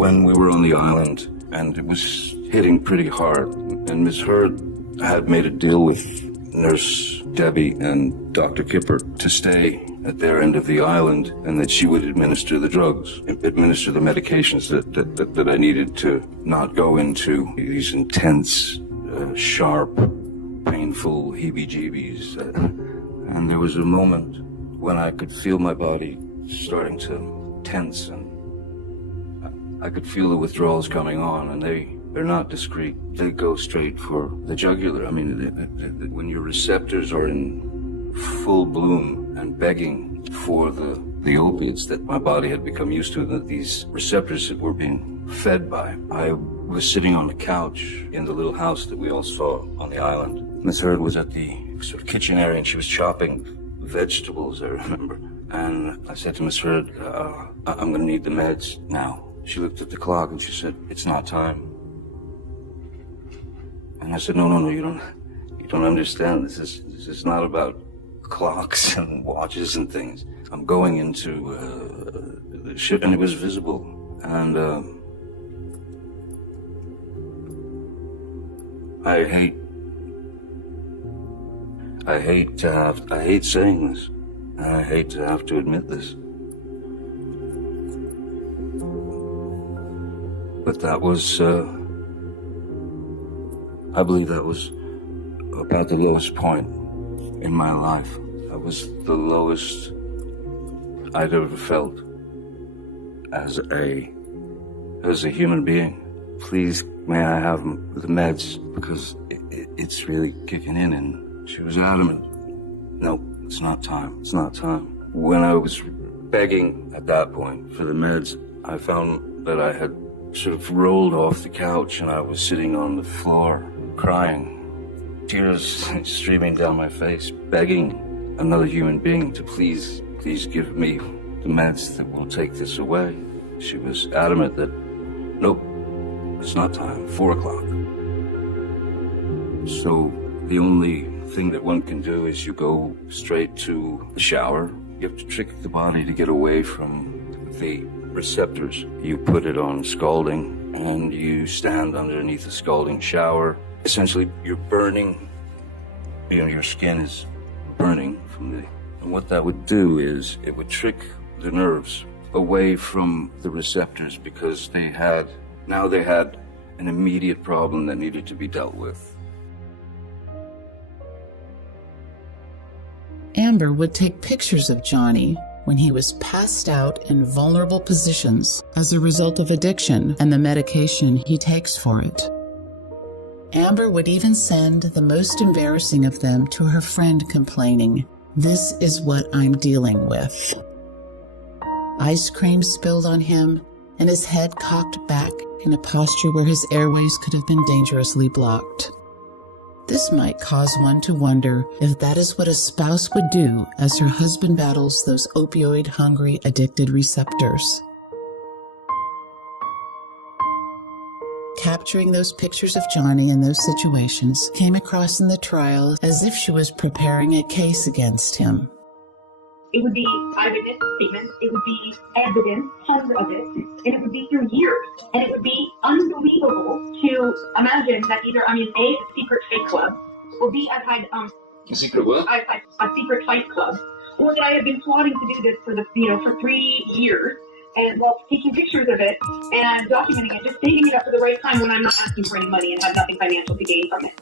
when we were on the island, and it was hitting pretty hard. And Ms. Heard had made a deal with Nurse Debbie and Dr. Kipper to stay at their end of the island, and that she would administer the drugs, administer the medications that I needed to not go into these intense, sharp, painful heebie-jeebies. And there was a moment when I could feel my body starting to tense, and I could feel the withdrawals coming on, and they're not discreet. They go straight for the jugular. I mean, when your receptors are in full bloom and begging for the opiates that my body had become used to, that these receptors that were being fed by. I was sitting on the couch in the little house that we all saw on the island. Miss Heard was at the sort of kitchen area, and she was chopping vegetables, I remember. And I said to Miss Heard, I'm going to need the meds now. She looked at the clock and she said, it's not time. And I said, no, you don't understand. This is not about clocks and watches and things. I'm going into the ship, and it was visible. And I hate saying this, and I hate to have to admit this, but that was, I believe that was about the lowest point in my life. That was the lowest I'd ever felt as a human being. Please, may I have the meds, because it's really kicking in. And she was adamant. No, it's not time. It's not time. When I was begging at that point for the meds, I found that I had sort of rolled off the couch, and I was sitting on the floor crying, tears streaming down my face, begging another human being to please give me the meds that will take this away. She was adamant that, nope, it's not time, 4 o'clock. So the only thing that one can do is you go straight to the shower. You have to trick the body to get away from the receptors. You put it on scalding, and you stand underneath the scalding shower. Essentially, you're burning, your skin is burning from and what that would do is it would trick the nerves away from the receptors, because they had an immediate problem that needed to be dealt with. Amber would take pictures of Johnny when he was passed out in vulnerable positions as a result of addiction and the medication he takes for it. Amber would even send the most embarrassing of them to her friend, complaining, "This is what I'm dealing with." Ice cream spilled on him, and his head cocked back in a posture where his airways could have been dangerously blocked. This might cause one to wonder if that is what a spouse would do as her husband battles those opioid-hungry, addicted receptors. Capturing those pictures of Johnny in those situations came across in the trial as if she was preparing a case against him. It would be eyewitness statements, it would be evidence, tons of it, and it would be through years. And it would be unbelievable to imagine that either I'm in a secret fight club, or B, I've had A secret what? a secret fight club, or that I have been plotting to do this for 3 years, and taking pictures of it and documenting it, just saving it up for the right time when I'm not asking for any money and have nothing financial to gain from it.